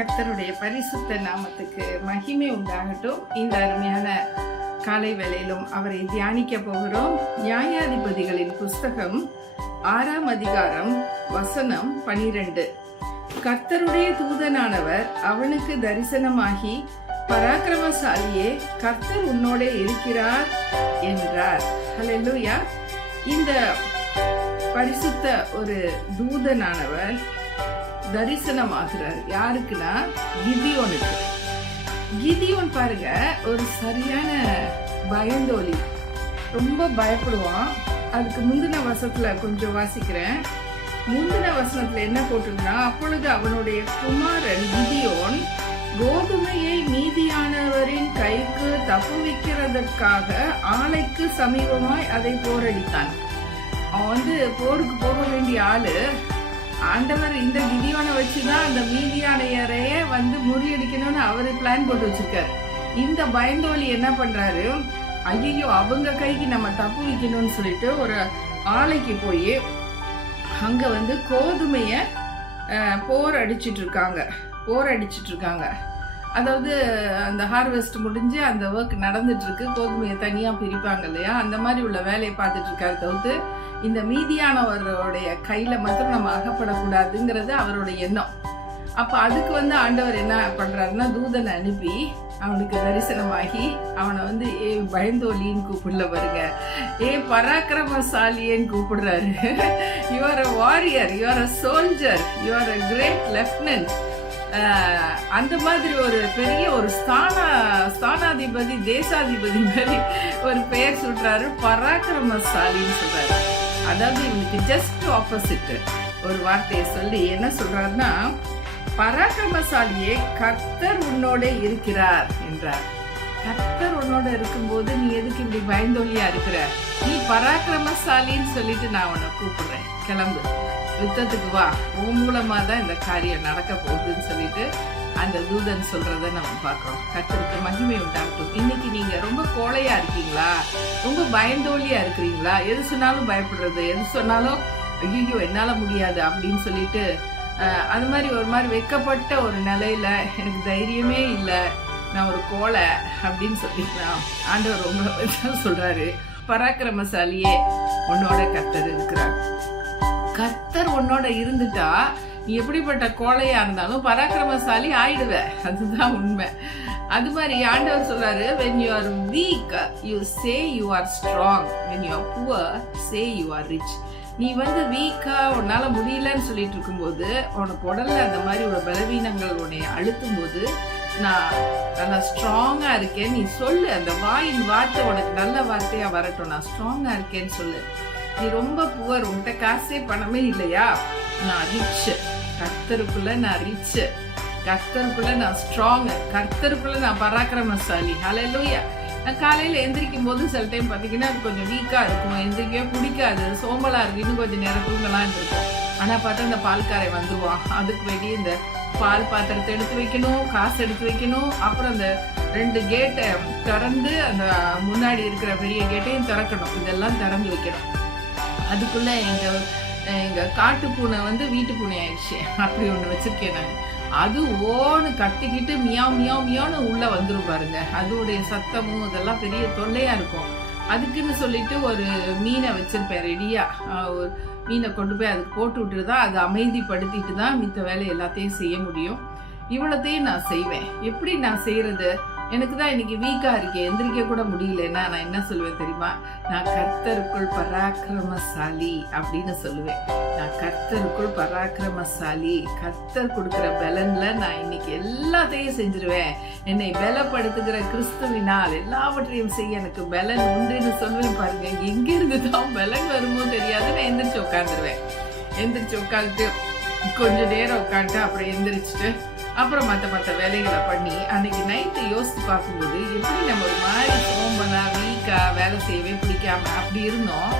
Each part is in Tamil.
கர்த்தருடைய பரிசுத்த நாமத்துக்கு மகிமை உண்டாகட்டும். இந்த அருமையான காலை வேளையிலும் அவரை தியானிக்க போகிறோம். நியாயாதிபதிகளின் புஸ்தகம் 6ஆம் அதிகாரம் வசனம் 12. கர்த்தருடைய தூதனானவர் அவனுக்கு தரிசனமாகி, பராக்கிரமசாலியே, கர்த்தர் உன்னோட இருக்கிறார் என்றார். ஹல்லேலூயா. இந்த பரிசுத்த ஒரு தூதனானவர் தரிசனமாகிறார். யாருக்குன்னா கிதியோனுக்கு. கிதியோன் பாருங்க, ஒரு சரியான பயந்தோலி, ரொம்ப பயப்படுவான். அதுக்கு முந்தின வசனத்துல கொஞ்சம் வாசிக்கிறேன். முந்தின வசனத்துல என்ன போட்டிருந்தா, அப்பொழுது அவனுடைய குமாரன் கிதியோன் கோதுமையை மீதியானவரின் கைக்கு தப்புவிக்கிறதற்காக ஆலைக்கு சமீபமாய் அதை போரடித்தான். அவன் போருக்கு போக வேண்டிய ஆளு. ஆண்டவர் இந்த கிதியோனை வச்சுதான் அந்த மீதியானையரையே முறியடிக்கணும்னு அவரு பிளான் போட்டு வச்சிருக்காரு. இந்த பயந்தோலி என்ன பண்றாரு, ஐயோ அவங்க கைக்கு நம்ம தப்பு வைக்கணும்னு சொல்லிட்டு ஒரு ஆலைக்கு போய் அங்க கோதுமைய போர் அடிச்சிட்டு இருக்காங்க. அதாவது அந்த ஹார்வெஸ்ட் முடிஞ்சு அந்த ஒர்க் நடந்துட்டு இருக்கு. கோதுமையை தனியா பிரிப்பாங்க இல்லையா, அந்த மாதிரி உள்ள வேலையை பார்த்துட்டு இருக்காரு. தவிர்த்து இந்த மீதியானவருடைய கையில மாத்திரம் நம்ம அகப்படக்கூடாதுங்கிறது அவருடைய எண்ணம். அப்ப அதுக்கு ஆண்டவர் என்ன பண்றாருன்னா, தூதனை அனுப்பி அவனுக்கு தரிசனமாகி அவனை ஏ பயந்தோலின்னு கூப்பிடல பாருங்க, ஏ பராக்கிரமசாலின்னு கூப்பிடுறாரு. You are a warrior, you are a soldier, you are a great lieutenant. அந்த மாதிரி ஒரு பெரிய ஒரு ஸ்தானாதிபதி, தேசாதிபதி மாதிரி ஒரு பெயர் சொல்றாரு, பராக்கிரமசாலின்னு சொல்றாரு. அதாவது இவனுக்கு ஜஸ்ட் ஆப்போசிட் ஒரு வார்த்தையை சொல்லி என்ன சொல்றாருன்னா, பராக்கிரமசாலியே, கர்த்தர் உன்னோட இருக்கிறார் என்றார். கர்த்தர் உன்னோட இருக்கும்போது நீ எதுக்கு இப்படி பயந்தோலியா இருக்கிற? நீ பராக்கிரமசாலின்னு சொல்லிட்டு நான் உன்னை கூப்பிடுறேன், கிளம்பு, யுத்தத்துக்கு வா, உன் மூலமா தான் இந்த காரியம் நடக்க போகுதுன்னு சொல்லிட்டு அந்த தூதன் சொல்றத நம்ம பார்க்கிறோம். கர்த்தருக்கு மகிமை உண்டாகட்டும். இன்னைக்கு நீங்க ரொம்ப கோழையா இருக்கீங்களா? ரொம்ப பயந்தோலியா இருக்கிறீங்களா? எது சொன்னாலும் பயப்படுறது, எது சொன்னாலும் ஐயோ என்னால முடியாது அப்படின்னு சொல்லிட்டு அது மாதிரி ஒரு மாதிரி வெக்கப்பட்ட ஒரு நிலையில, எனக்கு தைரியமே இல்லை, நான் ஒரு கோழை அப்படின்னு சொல்லிக்கலாம். ஆண்டவர் உங்களை சொல்றாரு, பராக்கிரமசாலியே, உன்னோட கர்த்தர் இருக்கிறார். கர்த்தர் உன்னோட இருந்துட்டா நீ எப்படிப்பட்ட கோழையா இருந்தாலும் பராக்கிரமசாலி ஆயிடுவ. அதுதான் உண்மை. அது மாதிரி ஆண்டவர் சொல்றாரு, when you are weak you say you are strong, when you are poor say you are rich. நீ வீக்கா உன்னால முடியலன்னு சொல்லிட்டு இருக்கும்போது, உனக்கு உடல்ல அந்த மாதிரி ஒரு பலவீனங்கள் உன்னை அழுத்தும் போது, நான் நல்லா ஸ்ட்ராங்கா இருக்கேன் நீ சொல்லு. அந்த வாயின் வார்த்தை உனக்கு நல்ல வார்த்தையா வரட்டும், நான் ஸ்ட்ராங்கா இருக்கேன்னு சொல்லு. நீ ரொம்ப புவர், உன்கிட்ட காசே பணமே இல்லையா, நான் ரிச், கர்த்தருக்குள்ள நான் ரிச், கர்த்தருக்குள்ள நான் ஸ்ட்ராங், கர்த்தருக்குள்ள நான் பராக்கிரமசாலி. ஹல்லேலூயா. நான் காலையில எந்திரிக்கும் போது சில டைம் பாத்தீங்கன்னா கொஞ்சம் வீக்கா இருக்கும், எந்திரிக்கவே பிடிக்காது, சோம்பலா இருக்கு, இன்னும் கொஞ்சம் நேரம் தூங்கலான்னு இருக்கும். ஆனா பார்த்தா இந்த பால்காரை வந்துருவான். அதுக்கு வேண்டிய இந்த பால் பாத்திரத்தை எடுத்து வைக்கணும், காசு எடுத்து வைக்கணும், அப்புறம் அந்த 2 கேட்டை திறந்து அந்த முன்னாடி இருக்கிற பெரிய கேட்டையும் திறக்கணும். இதெல்லாம் திறந்து வைக்கணும். அதுக்குள்ள எங்க காட்டு பூனை வீட்டு பூனை ஆயிடுச்சு. அப்படி ஒண்ணு வச்சிருக்கேன் நான். அது ஓன்னு கட்டிக்கிட்டு மியாவ் மியாவ் மியான்னு உள்ள வந்துரும் பாருங்க. அதோடைய சத்தமும் இதெல்லாம் பெரிய தொல்லையா இருக்கும். அதுக்குன்னு சொல்லிட்டு ஒரு மீனை வச்சிருப்பேன் ரெடியா. ஒரு மீனை கொண்டு போய் அதுக்கு போட்டு விட்டுதான் அது அமைதிப்படுத்திட்டு தான் மித்த வேலை எல்லாத்தையும் செய்ய முடியும். இவ்வளத்தையும் நான் செய்வேன். எப்படி நான் செய்யறது? எனக்கு தான் இன்னைக்கு வீக்கா இருக்கேன், எந்திரிக்க கூட முடியலன்னா நான் என்ன சொல்லுவேன் தெரியுமா? நான் கர்த்தருக்குள் பராக்கிரமசாலி அப்படின்னு சொல்லுவேன். நான் கர்த்தருக்குள் பராக்கிரமசாலி, கர்த்தர் கொடுக்கிற பலன்ல நான் இன்னைக்கு எல்லாத்தையும் செஞ்சிருவேன். என்னை பலப்படுத்துகிற கிறிஸ்துவினால் எல்லாவற்றையும் செய்ய எனக்கு பலன் உண்டுன்னு சொல்லுவேன் பாருங்க. எங்க இருந்து தான் பலன் வருமோ தெரியாது. நான் எந்திரிச்சு உட்காந்துட்டு கொஞ்ச நேரம் உட்காந்துட்டு அப்புறம் எந்திரிச்சுட்டு அப்புறம் மற்ற வேலைகளை பண்ணி அன்னைக்கு நைட்டு யோசித்து பார்க்கும்போது, எப்படி நம்ம ஒரு மாதிரி சோம்பலா வீக்கா வேலை செய்யவே பிடிக்காம அப்படி இருந்தோம்.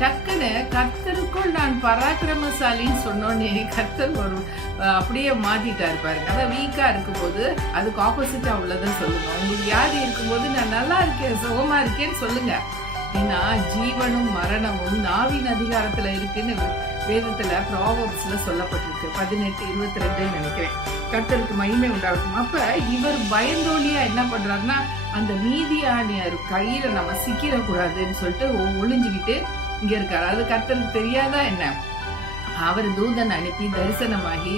டக்குன்னு கர்த்தருக்குள் நான் பராக்கிரமசாலின்னு சொன்னோன்னே கர்த்தர் ஒரு அப்படியே மாத்திட்டாரு பாருங்க. அதான் வீக்கா இருக்கும்போது அதுக்கு ஆப்போசிட்டா உள்ளதான் சொல்லுங்க. உங்களுக்கு வியாதி இருக்கும்போது நான் நல்லா இருக்கேன், சுகமா இருக்கேன்னு சொல்லுங்க. ஏன்னா ஜீவனும் மரணமும் நாவின் அதிகாரத்துல இருக்குன்னு வேதத்துல ப்ராவர்ப்ஸ்ல சொல்லப்பட்டிருக்கு. 18:22 நினைக்கிறேன். கர்த்தருக்கு மகிமை உண்டாகட்டும். அப்ப இவர் பயந்தோலியா என்ன பண்றாருன்னா, அந்த மீதியானியர் கையில நம்ம சிக்கிடக்கூடாதுன்னு சொல்லிட்டு ஒளிஞ்சுக்கிட்டு இங்க இருக்காரு. அது கர்த்தருக்கு தெரியாதா என்ன? அவர் தூதன் அனுப்பி தரிசனமாகி,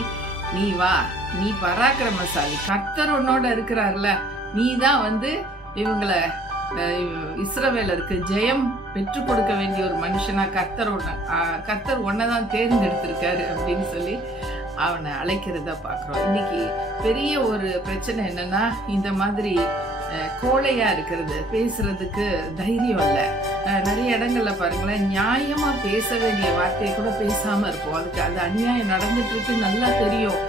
நீ வா, நீ பராக்கிரமசாலி, கர்த்தர் உன்னோட இருக்கிறார்ல, நீ தான் இவங்களை இஸ்ரவேலருக்கு ஜெயம் பெற்று கொடுக்க வேண்டிய ஒரு மனுஷனா கர்த்தர் ஒன்னதான் தேர்ந்தெடுத்திருக்காரு அப்படின்னு சொல்லி அவனை அழைக்கிறத பாக்குறோம். இன்னைக்கு பெரிய ஒரு பிரச்சனை என்னன்னா, இந்த மாதிரி கோழையா இருக்கிறது, பேசுறதுக்கு தைரியம் இல்லை. நிறைய இடங்கள்ல பாருங்களேன், நியாயமா பேச வேண்டிய வார்த்தையை கூட பேசாம இருப்போம். அதுக்கு அது அநியாயம் நடந்துட்டு இருக்கு நல்லா தெரியும்,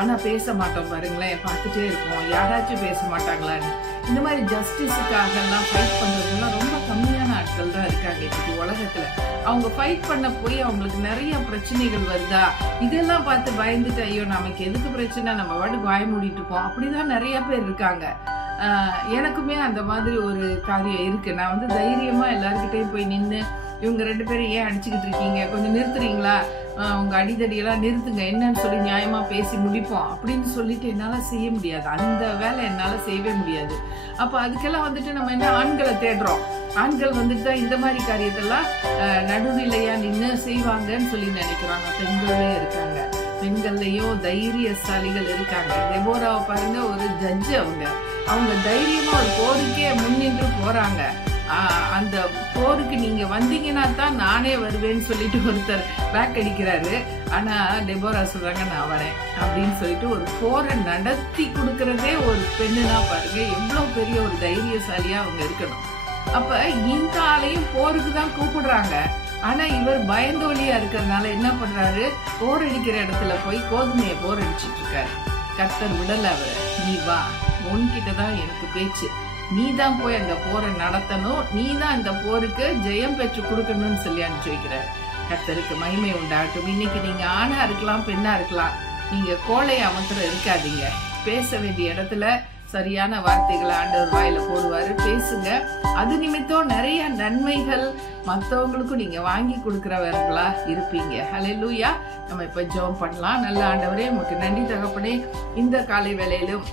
ஆனா பேச மாட்டோம். பாருங்களேன், பார்த்துட்டே இருப்போம், யாராச்சும் பேச மாட்டாங்களான்னு. இந்த மாதிரி ஜஸ்டிஸுக்காக எல்லாம் ஃபைட் பண்றதுலாம் ரொம்ப கம்மியான ஆட்கள் தான் இருக்காங்க இன்னைக்கு உலகத்துல. அவங்க ஃபைட் பண்ண போய் அவங்களுக்கு நிறைய பிரச்சனைகள் வருதா, இதெல்லாம் பார்த்து பயந்துட்டு, ஐயோ நமக்கு எதுக்கு பிரச்சனை, நம்ம வாட்டுக்கு வாய மூடிட்டு இருப்போம், அப்படிதான் நிறைய பேர் இருக்காங்க. எனக்குமே அந்த மாதிரி ஒரு காரியம் இருக்கு. நான் தைரியமா எல்லாருக்கிட்டையும் போய் நின்று, இவங்க 2 பேரும் ஏன் அடிச்சுக்கிட்டு இருக்கீங்க, கொஞ்சம் நிறுத்துறீங்களா, உங்க அடிதடியெல்லாம் நிறுத்துங்க, என்னன்னு சொல்லி நியாயமா பேசி முடிப்போம் அப்படின்னு சொல்லிட்டு என்னால செய்ய முடியாது. அந்த வேலை என்னால செய்யவே முடியாது. அப்ப அதுக்கெல்லாம் நம்ம என்ன ஆண்களை தேடுறோம். ஆண்கள் தான் இந்த மாதிரி காரியத்தெல்லாம் நடுநிலையா நின்று செய்வாங்கன்னு சொல்லி நினைக்கிறாங்க. பெண்களே இருக்காங்க, பெண்கள்லயும் தைரியசாலிகள் இருக்காங்க. டெபோராவை பாருங்க, ஒரு ஜட்ஜு. அவங்க தைரியமா ஒரு போருக்கே முன்னின்று போறாங்க. அந்த போருக்கு நீங்க வந்தீங்கன்னா தான் நானே வருவேன்னு சொல்லிட்டு ஒருத்தர் பேக் அடிக்கிறாரு. ஆனா டெபோரா சொல்றாங்க, நான் வரேன் அப்படின்னு சொல்லிட்டு ஒரு போரை நடத்தி கொடுக்கறதே ஒரு பெண்ணுனா பாருங்க, எவ்வளவு பெரிய ஒரு தைரியசாலியா அவங்க இருக்கணும். அப்ப இந்த ஆளையும் போருக்கு தான் கூப்பிடுறாங்க. ஆனா இவர் பயந்தோலியா இருக்கிறதுனால என்ன பண்றாரு, போர் அடிக்கிற இடத்துல போய் கோதுமையை போர் அடிச்சிட்டு இருக்காரு. கர்த்தர் விடல அவரை, நீ வா, உன்கிட்டதான் எனக்கு பேச்சு, நீ தான் போய் அந்த போரை நடத்தணும், நீ தான் இந்த போருக்கு ஜெயம் பெற்று கொடுக்கணும்னு சொல்லி அனுப்பிச்சு வைக்கிறார். கர்த்தருக்கு மகிமை உண்டாகட்டும். இன்னைக்கு நீங்க ஆணா இருக்கலாம், பெண்ணா இருக்கலாம், நீங்க கோழை அமர்த்தம் இருக்காதீங்க. பேச வேண்டிய இடத்துல சரியான வார்த்தைகளை ஆண்டவர் வாயில போடுவாரு, பேசுங்க. அது நிமித்தம் நிறைய நன்மைகள் மற்றவங்களுக்கும் நீங்க வாங்கி கொடுக்கிறவர்களா இருப்பீங்க. ஹல்லேலூயா. நம்ம இப்ப ஜெபம் பண்ணலாம். நல்ல ஆண்டவரே, உமக்கு நன்றி தகப்பனே. இந்த காலை வேளையிலும்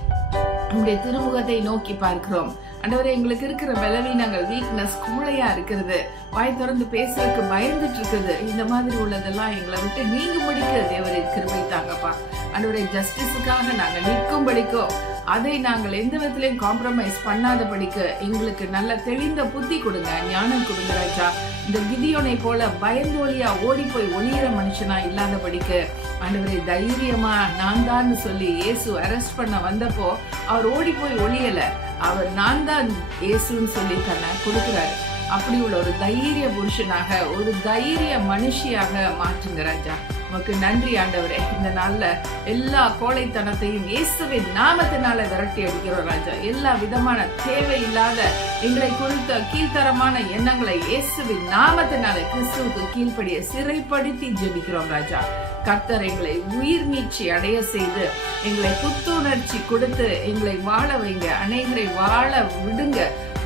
உங்களுடைய திருமுகத்தை நோக்கி பார்க்கிறோம். ஆண்டவரே, எங்களுக்கு இருக்கிற பலவீனங்கள், வீக்னஸ், கோழையா இருக்கிறது, வாய் திறந்து பேசுறதுக்கு பயந்துட்டு இருக்குது, இந்த மாதிரி உள்ளதெல்லாம் எங்களை விட்டு நீங்கும்படிக்கு தேவரே கிருபை தாங்கப்பா. ஆண்டவரே, ஜஸ்டிஸுக்காக நாங்க நிற்கும்படிக்கோ, அதை நாங்கள் எந்த விதத்திலையும் காம்ப்ரமைஸ் பண்ணாதபடிக்கு எங்களுக்கு நல்ல தெளிந்த புத்தி கொடுங்க, ஞானம் கொடுங்க ராஜா. இந்த கிதியோனை போல பயந்தோலியா ஓடி போய் ஒளியிற மனுஷனா இல்லாதபடிக்கு ஆண்டவரே, தைரியமா நான் தான் சொல்லி இயேசு அரெஸ்ட் பண்ண வந்தப்போ அவர் ஓடி போய் ஒளியல, அவர் நான் தான் இயேசுன்னு சொல்லி தன்னை கொடுக்கிறாரு. அப்படி உள்ள ஒரு தைரிய புருஷனாக, ஒரு தைரிய மனுஷியாக மாற்றுங்க ராஜா. உமக்கு நன்றி ஆண்டவரே. இந்த நாள்ல எல்லா கோழைத்தனத்தையும் இயேசுவின் நாமத்தினால விரட்டி அடிக்கிறோம் ராஜா. எல்லா விதமான தேவையில்லாத எங்களை குறித்த கீழ்த்தரமான எண்ணங்களை இயேசுவின் நாமத்தினால கிறிஸ்துவுக்கு கீழ்ப்படிய சிறைப்படுத்தி ஜெபிக்கிறோம் ராஜா. கர்த்தர் எங்களை உயிர் மீட்சி அடைய செய்து, எங்களை புத்துணர்ச்சி கொடுத்து எங்களை வாழ வைங்க, அநேகரை வாழ விடுங்க,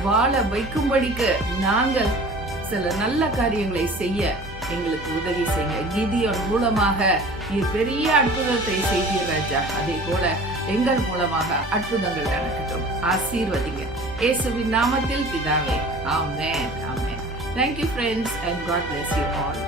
வாழ வைக்கும்படிக்கு நாங்க சில நல்ல காரியங்களை செய்ய எங்களுக்கு உதவி செய்யுங்க. கிதியோன் மூலமாக பெரிய அற்புதத்தை செய்தீர் ராஜா. அதே போல எங்கள் மூலமாக அற்புதங்கள் நடக்கட்டும். ஆசீர்வதிங்க இயேசுவின் நாமத்தில் பிதாவே. ஆமென். ஆமென். Thank you friends and God bless you all.